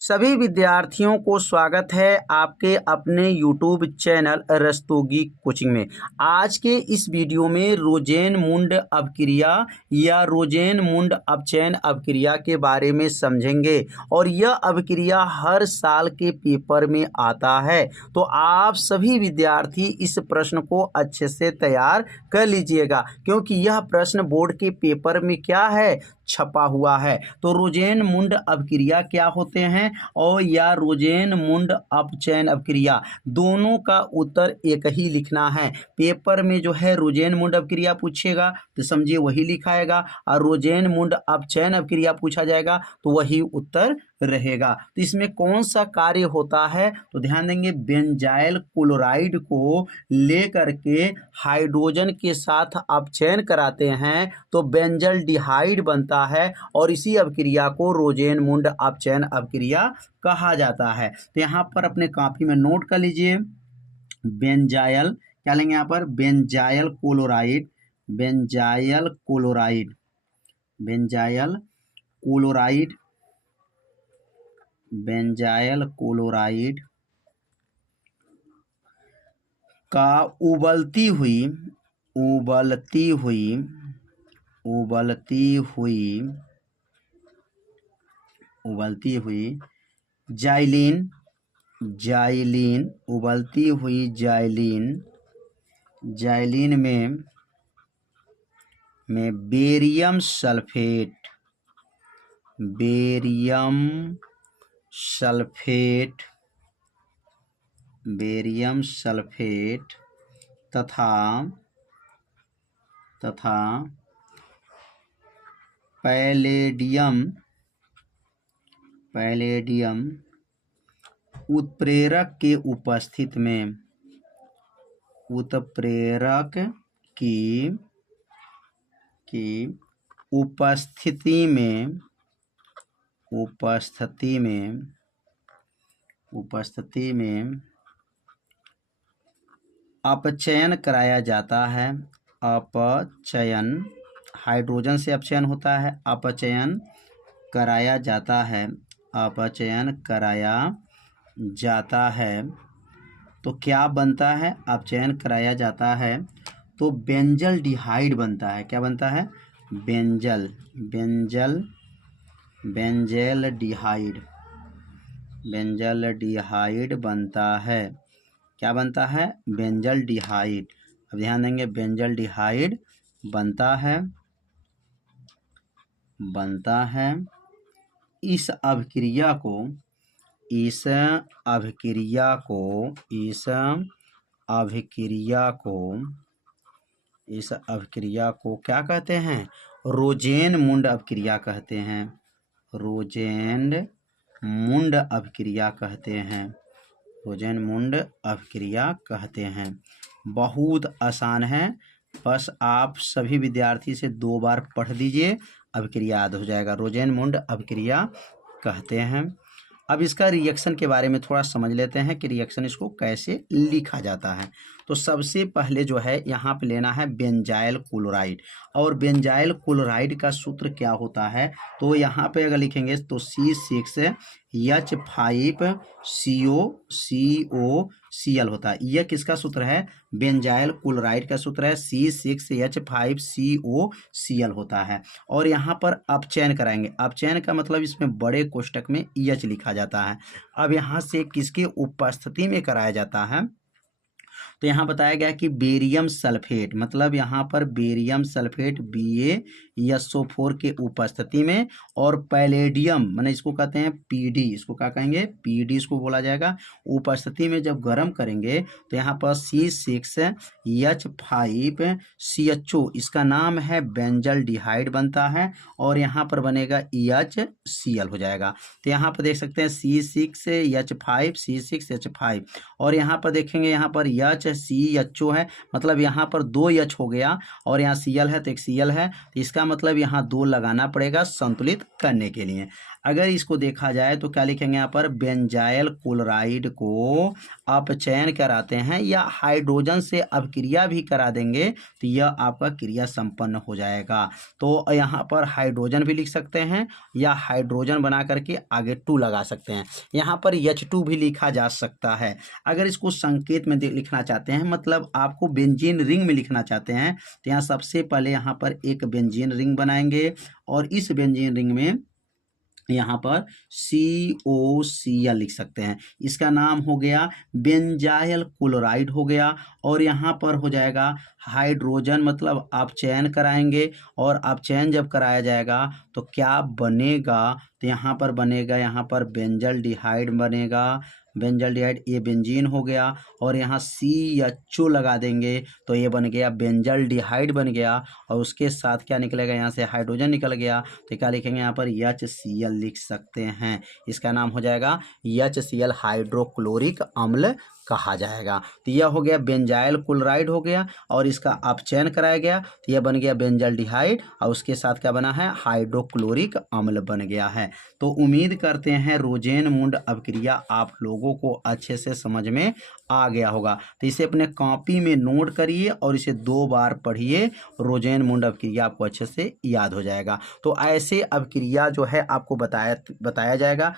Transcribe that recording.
सभी विद्यार्थियों को स्वागत है आपके अपने YouTube चैनल रस्तोगी कोचिंग में। आज के इस वीडियो में रोजेनमुंड अपक्रिया या रोजेनमुंड अपचयन अपक्रिया के बारे में समझेंगे और यह अपक्रिया हर साल के पेपर में आता है। तो आप सभी विद्यार्थी इस प्रश्न को अच्छे से तैयार कर लीजिएगा, क्योंकि यह प्रश्न बोर्ड के पेपर में क्या है, छपा हुआ है। तो रोजेनमुंड अपक्रिया क्या होते हैं और या रोजेनमुंड अपचयन अपक्रिया, दोनों का उत्तर एक ही लिखना है। पेपर में जो है रोजेनमुंड अपक्रिया पूछेगा तो समझिए वही लिखाएगा, और रोजेनमुंड अपचयन अपक्रिया पूछा जाएगा तो वही उत्तर रहेगा। तो इसमें कौन सा कार्य होता है, तो ध्यान देंगे, बेंजाइल क्लोराइड को लेकर के हाइड्रोजन के साथ अपचयन कराते हैं तो बेंजल्डिहाइड बनता है और इसी अपक्रिया को रोजेनमुंड अपचयन अपक्रिया कहा जाता है। तो यहाँ पर अपने कॉपी में नोट कर लीजिए, बेंजाइल क्या लेंगे यहाँ पर, benzyl chloride, benzyl chloride, benzyl chloride, benzyl chloride का उबलती हुई उबलती हुई उबलती हुई उबलती हुई जाइलिन जाइलिन उबलती हुई जाइलिन जाइलिन में barium sulphate barium sulphate barium sulphate तथा पैलेडियम उत्प्रेरक के उपस्थिति में उत्प्रेरक की उपस्थिति में अपचयन कराया जाता है। अपचयन, हाइड्रोजन से अपचयन होता है, अपचयन कराया जाता है, अपचयन कराया जाता है। तो क्या बनता है, अपचयन कराया जाता है तो बेंजल्डिहाइड बनता है। क्या बनता है, बेंजल्डिहाइड बनता है। क्या बनता है, बेंजल्डिहाइड। अब ध्यान देंगे, बेंजल्डिहाइड बनता है। इस अभिक्रिया को क्या कहते हैं, रोजेनमुंड अपक्रिया कहते हैं। रोजेनमुंड अपक्रिया कहते हैं। बहुत आसान है, बस आप सभी विद्यार्थी से 2 बार पढ़ दीजिए, अपक्रिया याद हो जाएगा। रोजेनमुंड अपक्रिया कहते हैं। अब इसका रिएक्शन के बारे में थोड़ा समझ लेते हैं कि रिएक्शन इसको कैसे लिखा जाता है। तो सबसे पहले जो है यहाँ पे लेना है बेंजाइल क्लोराइड, और बेंजाइल क्लोराइड का सूत्र क्या होता है, तो यहाँ पे अगर लिखेंगे तो C6H5COCl होता है। यह किसका सूत्र है, बेंजाइल क्लोराइड का सूत्र है, C6H5COCl होता है। और यहाँ पर अपचयन कराएंगे, अपचयन का मतलब इसमें बड़े कोष्टक में EH लिखा जाता है। अब यहाँ से किसके उपस्थिति में कराया जाता है, तो यहाँ बताया गया कि बेरियम सल्फेट, मतलब यहाँ पर बेरियम सल्फेट BaSO4 के उपस्थिति में, और पैलेडियम माने इसको कहते हैं PD, इसको क्या कहेंगे, PD इसको बोला जाएगा, उपस्थिति में जब गर्म करेंगे तो यहाँ पर C6H5CHO, इसका नाम है बेंजल्डिहाइड बनता है, और यहाँ पर बनेगा EHCl हो जाएगा। तो यहाँ पर देख सकते हैं C6H5 और यहाँ पर देखेंगे, यहाँ पर HCHO है, मतलब यहाँ पर 2 H हो गया, और यहाँ Cl है तो एक Cl है, तो इसका मतलब यहाँ 2 लगाना पड़ेगा संतुलित करने के लिए। अगर इसको देखा जाए तो क्या लिखेंगे यहाँ पर, बेंजाइल क्लोराइड को अपचयन कराते हैं या हाइड्रोजन से अपक्रिया भी करा देंगे तो यह आपका क्रिया संपन्न हो जाएगा। तो यहाँ पर हाइड्रोजन भी लिख सकते हैं या हाइड्रोजन बना करके आगे 2 लगा सकते हैं। यहाँ पर H2 भी लिखा जा सकता है। अगर इसको संकेत में लिखना चाहते हैं, मतलब आपको बेंजीन रिंग में लिखना चाहते हैं, तो यहाँ सबसे पहले यहाँ पर एक बेंजीन रिंग बनाएंगे और इस बेंजीन रिंग में यहाँ पर COCl लिख सकते हैं। इसका नाम हो गया बेंजाइल क्लोराइड हो गया और यहाँ पर हो जाएगा हाइड्रोजन, मतलब आप चयन कराएंगे और आप चयन जब कराया जाएगा तो क्या बनेगा, तो यहाँ पर बनेगा, यहाँ पर बेंजल डिहाइड बनेगा। बेंजल डिहाइड ये बेंजीन हो गया और यहाँ CHO लगा देंगे तो ये बन गया बेंजल डिहाइड बन गया और उसके साथ क्या निकलेगा, यहाँ से हाइड्रोजन निकल गया तो क्या लिखेंगे यहाँ पर HCl लिख सकते हैं। इसका नाम हो जाएगा HCl, हाइड्रोक्लोरिक अम्ल कहा जाएगा। तो यह हो गया बेंजाइल क्लोराइड हो गया और इसका अपचयन कराया गया तो यह बन गया बेंजल डिहाइड और उसके साथ क्या बना है, हाइड्रोक्लोरिक अम्ल बन गया है। तो उम्मीद करते हैं रोजेनमुंड अपक्रिया आप लोगों को अच्छे से समझ में आ गया होगा। तो इसे अपने कॉपी में नोट करिए और इसे 2 बार पढ़िए, रोजेनमुंड अपक्रिया आपको अच्छे से याद हो जाएगा। तो ऐसे अपक्रिया जो है आपको बताया जाएगा